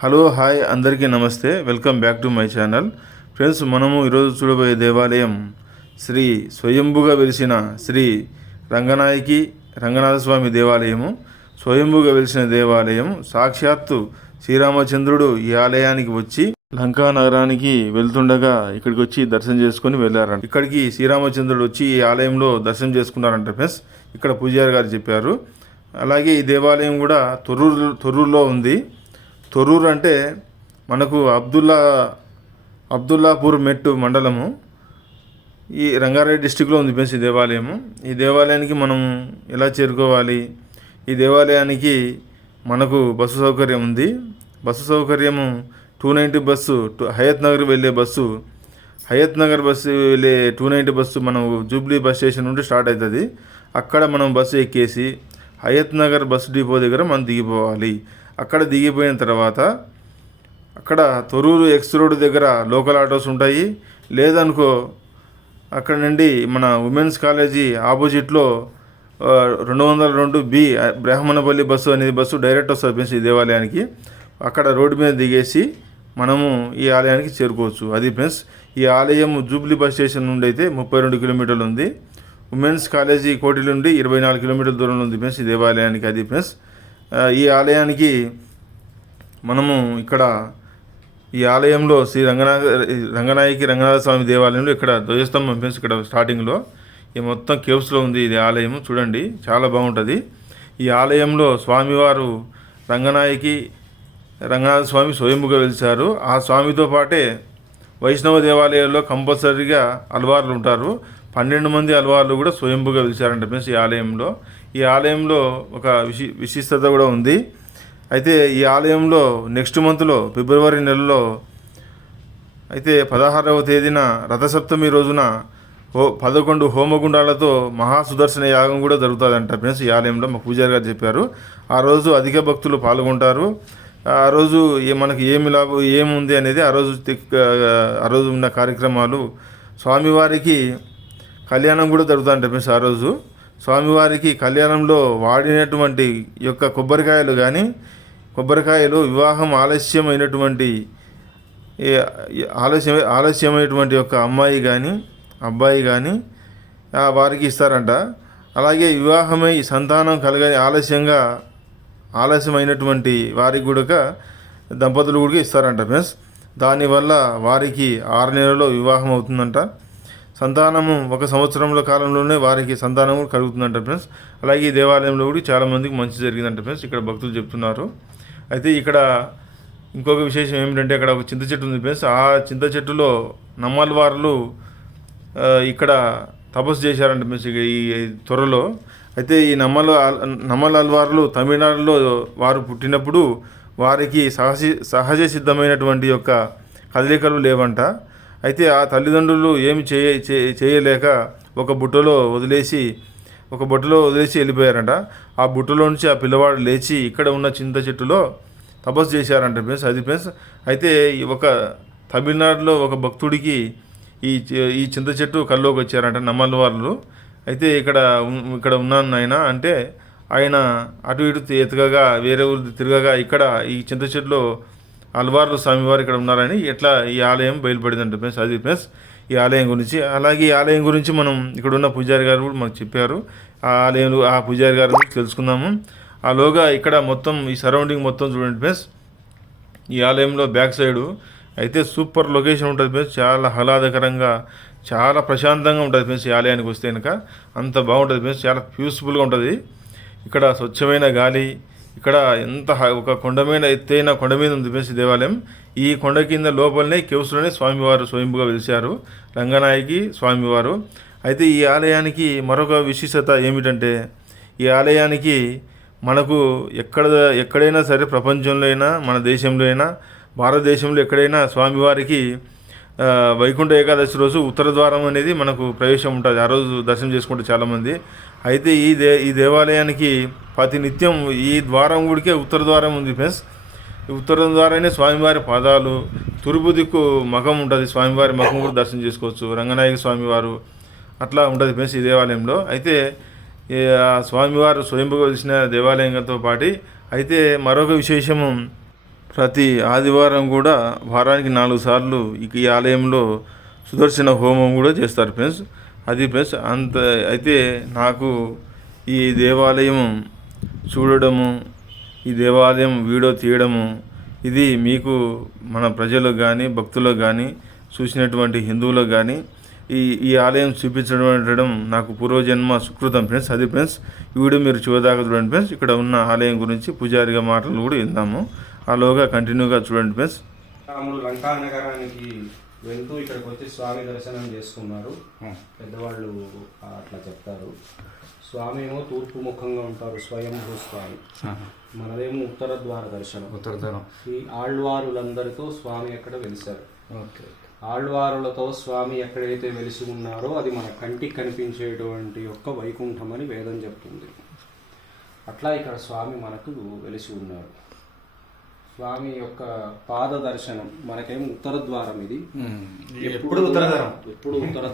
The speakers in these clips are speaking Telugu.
హలో హాయ్ అందరికీ నమస్తే. Welcome back to my channel. Friends, మనము ఈరోజు చూడబోయే దేవాలయం శ్రీ స్వయంభుగా వెలిసిన శ్రీ రంగనాయకి రంగనాథస్వామి దేవాలయము. స్వయంభుగా వెలిసిన దేవాలయం. సాక్షాత్తు శ్రీరామచంద్రుడు ఈ ఆలయానికి వచ్చి లంకా నగరానికి వెళ్తుండగా ఇక్కడికి వచ్చి దర్శనం చేసుకుని వెళ్ళారంట. ఇక్కడికి శ్రీరామచంద్రుడు వచ్చి ఈ ఆలయంలో దర్శనం చేసుకున్నారంట ఫ్రెండ్స్. ఇక్కడ పూజారి గారు చెప్పారు. అలాగే ఈ దేవాలయం కూడా తొర్రూరులో ఉంది. తొర్రూరు అంటే మనకు అబ్దుల్లాపూర్ మెట్టు మండలము, ఈ రంగారెడ్డి డిస్టిక్లో ఉంది ఫ్రెండ్స్ ఈ దేవాలయము. ఈ దేవాలయానికి మనం ఎలా చేరుకోవాలి? ఈ దేవాలయానికి మనకు బస్సు సౌకర్యం ఉంది. బస్సు సౌకర్యము 290 బస్సు, హయత్ నగర్ వెళ్ళే బస్సు, హయత్ నగర్ బస్సు వెళ్ళే 290 బస్సు మనం జూబ్లీ బస్ స్టేషన్ నుండి స్టార్ట్ అవుతుంది. అక్కడ మనం బస్సు ఎక్కేసి హయత్ నగర్ బస్సు డిపో దగ్గర మనం దిగిపోవాలి. అక్కడ దిగిపోయిన తర్వాత అక్కడ తొర్రూరు ఎక్స్ రోడ్ దగ్గర లోకల్ ఆటోస్ ఉంటాయి. లేదనుకో అక్కడ నుండి మన ఉమెన్స్ కాలేజీ ఆపోజిట్లో 202B బ్రాహ్మణపల్లి బస్సు అనేది బస్సు డైరెక్ట్ వస్తుంది ఈ దేవాలయానికి. అక్కడ రోడ్డు మీద దిగేసి మనము ఈ ఆలయానికి చేరుకోవచ్చు. అది ఫ్రెండ్స్, ఈ ఆలయం జూబ్లీ బస్ స్టేషన్ నుండి అయితే 32 కిలోమీటర్లు ఉంది. ఉమెన్స్ కాలేజీ కోటి నుండి 24 కిలోమీటర్ల దూరంలో ఉంది ఫ్రెండ్స్ ఈ దేవాలయానికి. అది ఫ్రెండ్స్, ఈ ఆలయానికి మనము ఇక్కడ ఈ ఆలయంలో శ్రీ రంగనాయకి రంగనాథ స్వామి దేవాలయంలో ఇక్కడ ధ్వజస్తంభం ఫ్రెండ్స్, ఇక్కడ స్టార్టింగ్లో ఈ మొత్తం కేవ్స్లో ఉంది ఇది ఆలయం. చూడండి, చాలా బాగుంటుంది. ఈ ఆలయంలో స్వామివారు రంగనాయకి రంగనాథ స్వామి స్వయంభుగా వెలిశారు. ఆ స్వామితో పాటే వైష్ణవ దేవాలయాల్లో కంపల్సరీగా అల్వార్లు ఉంటారు. 12 మంది అల్వార్లు కూడా స్వయంభుగా వెలిచారంట ఫ్రెండ్స్ ఈ ఆలయంలో. ఈ ఆలయంలో ఒక విశిష్టత కూడా ఉంది. అయితే ఈ ఆలయంలో నెక్స్ట్ మంత్లో ఫిబ్రవరి నెలలో అయితే 16వ తేదీన రథసప్తమి రోజున 11 హోమగుండాలతో మహాసుదర్శన యాగం కూడా జరుగుతుందంట ఫ్రెండ్స్ ఈ ఆలయంలో. మా పూజారి గారు చెప్పారు. ఆ రోజు అధిక భక్తులు పాల్గొంటారు. ఆ రోజు మనకి ఏమి లాభం ఏముంది అనేది ఆ రోజు ఉన్న కార్యక్రమాలు. స్వామివారికి కళ్యాణం కూడా జరుగుతుందంట ఫ్రెండ్స్. ఆ రోజు స్వామివారికి కళ్యాణంలో వాడినటువంటి యొక్క కొబ్బరికాయలు వివాహం ఆలస్యమైనటువంటి యొక్క అమ్మాయి కానీ అబ్బాయి కానీ వారికి ఇస్తారంట. అలాగే వివాహమై సంతానం కలగని ఆలస్యమైనటువంటి వారికి కూడా దంపతులు కూడా ఇస్తారంట ఫ్రెండ్స్. దానివల్ల వారికి 6 నెలల్లో వివాహం అవుతుందంట. సంతానము 1 సంవత్సరంలో కాలంలోనే వారికి సంతానం కలుగుతుందంట ఫ్రెండ్స్. అలాగే ఈ దేవాలయంలో కూడా చాలామందికి మంచి జరిగిందంట ఫ్రెండ్స్, ఇక్కడ భక్తులు చెప్తున్నారు. అయితే ఇక్కడ ఇంకొక విశేషం ఏమిటంటే అక్కడ ఒక చింత చెట్టు ఉంది ఫ్రెండ్స్. ఆ చింత చెట్టులో నమ్మల్వార్లు ఇక్కడ తపస్సు చేశారంట ఫ్రెండ్స్ ఈ త్వరలో. అయితే ఈ నమ్మల్ అల్వార్లు తమిళనాడులో వారు పుట్టినప్పుడు వారికి సహజ సిద్ధమైనటువంటి యొక్క కదలికలు లేవంట. అయితే ఆ తల్లిదండ్రులు ఏమి చేయలేక ఒక బుట్టలో వదిలేసి వెళ్ళిపోయారంట. ఆ బుట్టలో నుంచి ఆ పిల్లవాడు లేచి ఇక్కడ ఉన్న చింత చెట్టులో తపస్సు చేశారంట ఫ్రెండ్స్. అది ఫ్రెండ్స్, అయితే ఒక తమిళనాడులో ఒక భక్తుడికి ఈ చింత చెట్టు కల్లోకి వచ్చారంట నమ్మల్ వాళ్ళు. అయితే ఇక్కడ ఉన్నాను ఆయన అంటే ఆయన అటు ఇటు ఎతకగా వేరే ఊరు తిరగగా ఇక్కడ ఈ చింత చెట్టులో అల్వార్లు స్వామివారు ఇక్కడ ఉన్నారని ఎట్లా ఈ ఆలయం బయలుపడిందంట ఫ్రెండ్స్. అది ఫ్రెండ్స్ ఈ ఆలయం గురించి. అలాగే ఈ ఆలయం గురించి మనం ఇక్కడ ఉన్న పూజారి గారు కూడా మనకు చెప్పారు. ఆ పూజారి గారు గురించి తెలుసుకుందాము. ఆలోగా ఇక్కడ మొత్తం ఈ సరౌండింగ్ మొత్తం చూడండి ఫ్రెండ్స్. ఈ ఆలయంలో బ్యాక్ సైడు అయితే సూపర్ లొకేషన్ ఉంటుంది ఫ్రెండ్స్. చాలా ఆహ్లాదకరంగా చాలా ప్రశాంతంగా ఉంటుంది ఫ్రెండ్స్. ఈ ఆలయానికి వస్తే కనుక అంత బాగుంటుంది ఫ్రెండ్స్. చాలా పీస్ఫుల్గా ఉంటుంది. ఇక్కడ స్వచ్ఛమైన గాలి. ఇక్కడ ఒక ఎత్తైన కొండ మీద ఉంది ఫ్రెండ్స్ దేవాలయం. ఈ కొండ కింద లోపలనే కేవ్స్లోనే స్వామివారు స్వయంభుగా వెలిశారు రంగనాయకి స్వామివారు. అయితే ఈ ఆలయానికి మరొక విశిష్టత ఏమిటంటే ఈ ఆలయానికి మనకు ఎక్కడైనా సరే ప్రపంచంలో అయినా మన దేశంలో అయినా భారతదేశంలో ఎక్కడైనా స్వామివారికి వైకుంఠ ఏకాదశి రోజు ఉత్తర ద్వారం అనేది మనకు ప్రవేశం ఉంటుంది. ఆ రోజు దర్శనం చేసుకుంటే చాలామంది. అయితే ఈ దేవాలయానికి ప్రతినిత్యం ఈ ద్వారం గుడికే ఉత్తర ద్వారం ఉంది ఫ్రెండ్స్. ఈ ఉత్తర ద్వారానే స్వామివారి పాదాలు, తూర్పు దిక్కు మఖం ఉంటుంది. స్వామివారి మఖం కూడా దర్శనం చేసుకోవచ్చు. రంగనాయక స్వామివారు అట్లా ఉంటుంది ఫ్రెండ్స్ ఈ దేవాలయంలో. అయితే స్వామివారు స్వయంభుగా వెలిసిన దేవాలయంతో పాటు అయితే మరొక విశేషము ప్రతి ఆదివారం కూడా వారానికి 4 సార్లు ఈ ఆలయంలో సుదర్శన హోమం కూడా చేస్తారు ఫ్రెండ్స్. అది ఫ్రెండ్స్ అంత అయితే నాకు ఈ దేవాలయం చూడడము, ఈ దేవాలయం వీడియో తీయడము, ఇది మీకు మన ప్రజలకు కానీ భక్తులకు కానీ చూసినటువంటి హిందువులకు కానీ ఈ ఆలయం చూపించడం నాకు పూర్వజన్మ సుకృతం ఫ్రెండ్స్. అది ఫ్రెండ్స్ ఈ వీడియో మీరు చూడదాకా చూడండి ఫ్రెండ్స్. ఇక్కడ ఉన్న ఆలయం గురించి పూజారిగా మాటలు కూడా విందాము. ఆలోగా కంటిన్యూగా చూడండి ఫ్రెండ్స్. రాముడు లంకా నగరానికి వెళ్తూ ఇక్కడికి వచ్చి స్వామి దర్శనం చేసుకున్నారు. పెద్దవాళ్ళు అట్లా చెప్తారు. స్వామి ఏమో తూర్పు ముఖంగా ఉంటారు, స్వయంభూ స్వామి. మనదేమో ఉత్తర ద్వార దర్శనం. ఈ ఆళ్వారులందరితో స్వామి ఎక్కడ వెలిశారు. ఆళ్వారులతో స్వామి ఎక్కడైతే వెలిసి ఉన్నారో అది మన కంటికి కనిపించేటువంటి యొక్క వైకుంఠం అని వేదం చెప్తుంది. అట్లా ఇక్కడ స్వామి మనకు వెలిసి ఉన్నారు. స్వామి యొక్క పాద దర్శనం మనకేమో ఉత్తర ద్వారం. ఇది ఎప్పుడు ఉత్తర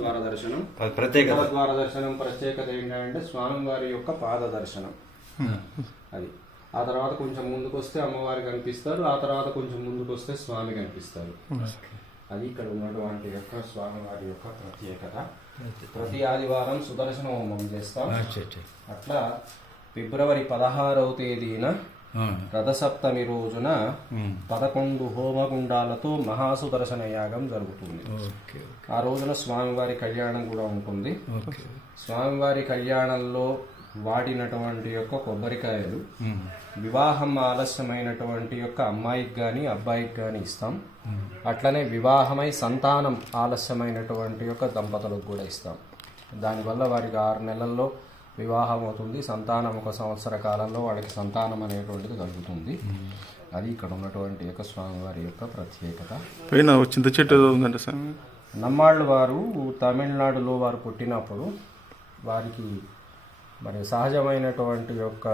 ద్వార దర్శనం. ఉత్తర ద్వార దర్శనం ప్రత్యేకత ఏంటంటే స్వామి వారి యొక్క పాద దర్శనం. అది ఆ తర్వాత కొంచెం ముందుకు వస్తే అమ్మవారి కనిపిస్తారు, ఆ తర్వాత కొంచెం ముందుకు వస్తే స్వామి కనిపిస్తారు. అది ఇక్కడ ఉన్నటువంటి యొక్క స్వామివారి యొక్క ప్రత్యేకత. ప్రతి ఆదివారం సుదర్శన హోమం చేస్తాం. అట్లా ఫిబ్రవరి 16వ తేదీన రథసప్తమి రోజున 11 హోమగుండాలతో మహాసుదర్శన యాగం జరుగుతుంది. ఆ రోజున స్వామివారి కళ్యాణం కూడా ఉంటుంది. స్వామివారి కళ్యాణంలో వాడినటువంటి యొక్క కొబ్బరికాయలు వివాహం ఆలస్యమైనటువంటి యొక్క అమ్మాయికి కానీ అబ్బాయికి కానీ ఇస్తాం. అట్లనే వివాహమై సంతానం ఆలస్యమైనటువంటి యొక్క దంపతులకు కూడా ఇస్తాం. దానివల్ల వారికి 6 నెలల్లో వివాహం అవుతుంది. సంతానం 1 సంవత్సర కాలంలో వాడికి సంతానం అనేటువంటిది కలుగుతుంది. అది ఇక్కడ ఉన్నటువంటి యొక్క స్వామివారి యొక్క ప్రత్యేకత. చింత చెట్టు ఉందంటే స్వామి నమ్మాళ్ళు వారు తమిళనాడులో వారు పుట్టినప్పుడు వారికి మరి సహజమైనటువంటి యొక్క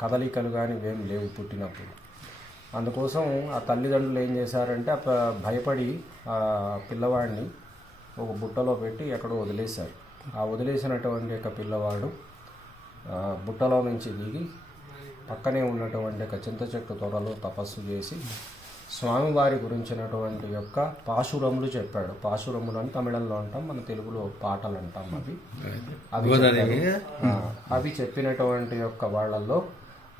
కదలికలు కానీ ఏమి లేవు పుట్టినప్పుడు. అందుకోసం ఆ తల్లిదండ్రులు ఏం చేశారంటే భయపడి ఆ పిల్లవాడిని ఒక బుట్టలో పెట్టి ఎక్కడో వదిలేశారు. ఆ వదిలేసినటువంటి యొక్క పిల్లవాడు బుట్టలో నుంచి దిగి పక్కనే ఉన్నటువంటి ఒక చింత చెట్టు తొడలో తపస్సు చేసి స్వామివారి గురించినటువంటి యొక్క పాశురములు చెప్పాడు. పాశురములు అని తమిళంలో అంటాం, మన తెలుగులో పాటలు అంటాం. అవి చెప్పినటువంటి యొక్క వాళ్ళల్లో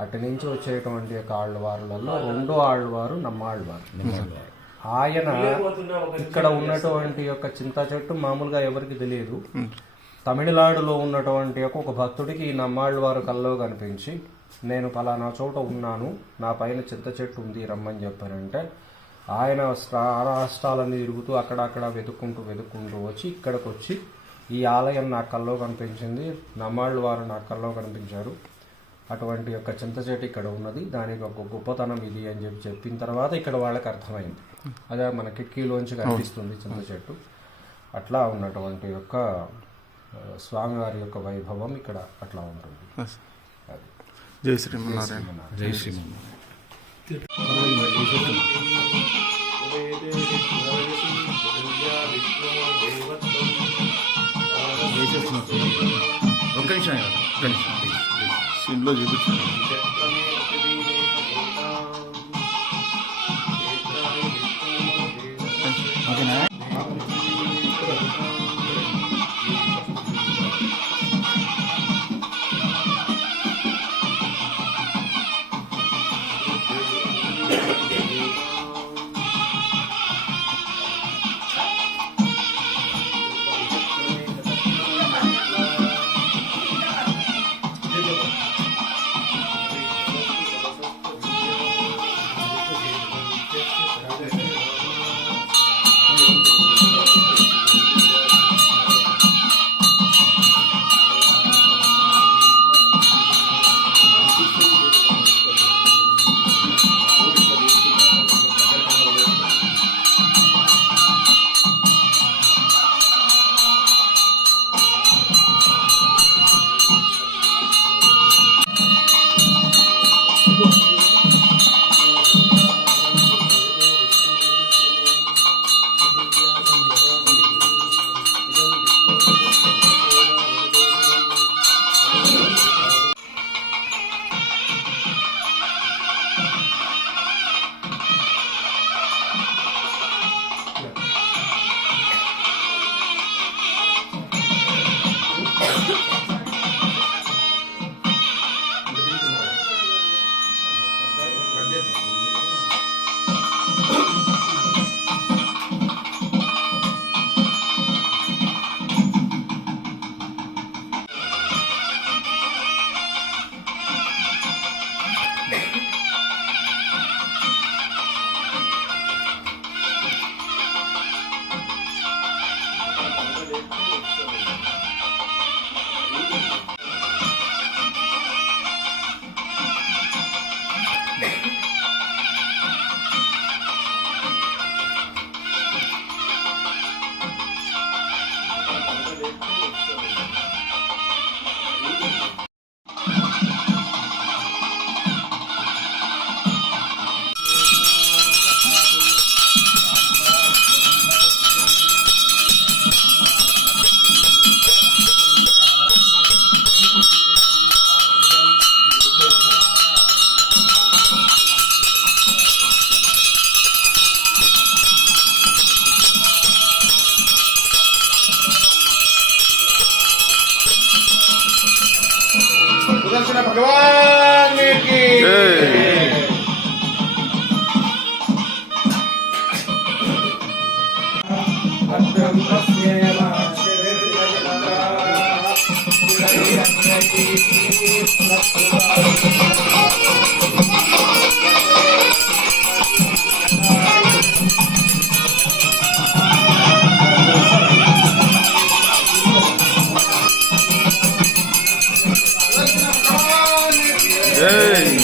అటు నుంచి వచ్చేటువంటి యొక్క ఆళ్వారులలో 2వ ఆళ్వారు నమ్మాళ్వారు. ఆయన ఇక్కడ ఉన్నటువంటి యొక్క చింత చెట్టు మామూలుగా ఎవరికి తెలియదు. తమిళనాడులో ఉన్నటువంటి ఒక భక్తుడికి నమ్మాళ్వారు కల్లో కనిపించి, నేను పలానా చోట ఉన్నాను, నా పైన చింత చెట్టు ఉంది, రమ్మని చెప్పారంటే ఆయన రాష్ట్రాలన్నీ తిరుగుతూ అక్కడక్కడ వెతుక్కుంటూ వచ్చి ఇక్కడికి వచ్చి ఈ ఆలయం నా కల్లో కనిపించింది, నమ్మాళ్వారు నా కల్లో కనిపించారు, అటువంటి యొక్క చింత చెట్టు ఇక్కడ ఉన్నది, దానికి ఒక గొప్పతనం ఇది అని చెప్పిన తర్వాత ఇక్కడ వాళ్ళకి అర్థమైంది. అదే మన కిటికీలోంచి కనిపిస్తుంది చింత చెట్టు. అట్లా ఉన్నటువంటి యొక్క స్వామివారి యొక్క వైభవం ఇక్కడ అట్లా ఉంటుంది. జై శ్రీమన్నారాయణ. జై శ్రీమన్నారాయణ. ఒక్క నిమిషం సీన్లో చూపించాను. ఓకేనా? ఏయ్!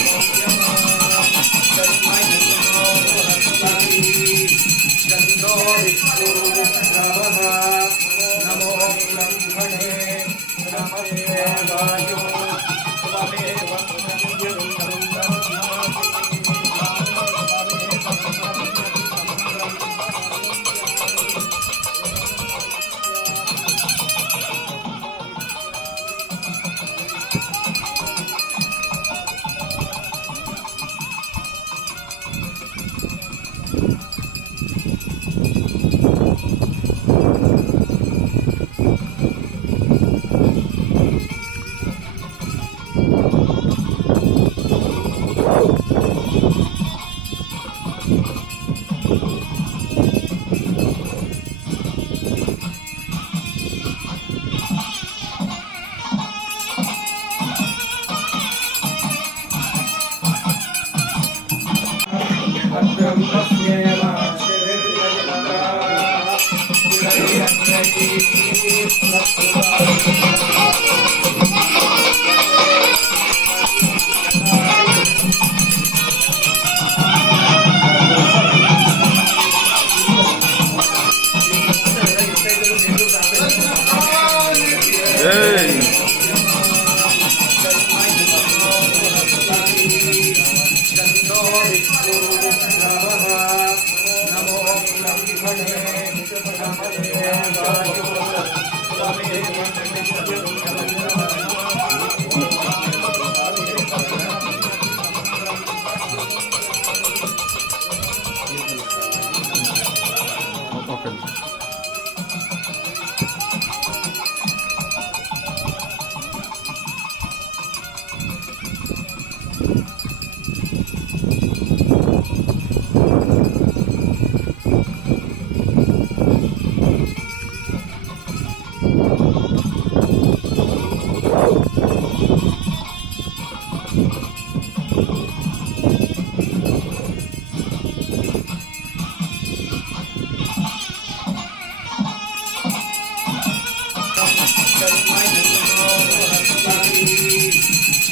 ఏయ్! ఓకే.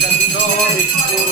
గంధో విష్ణు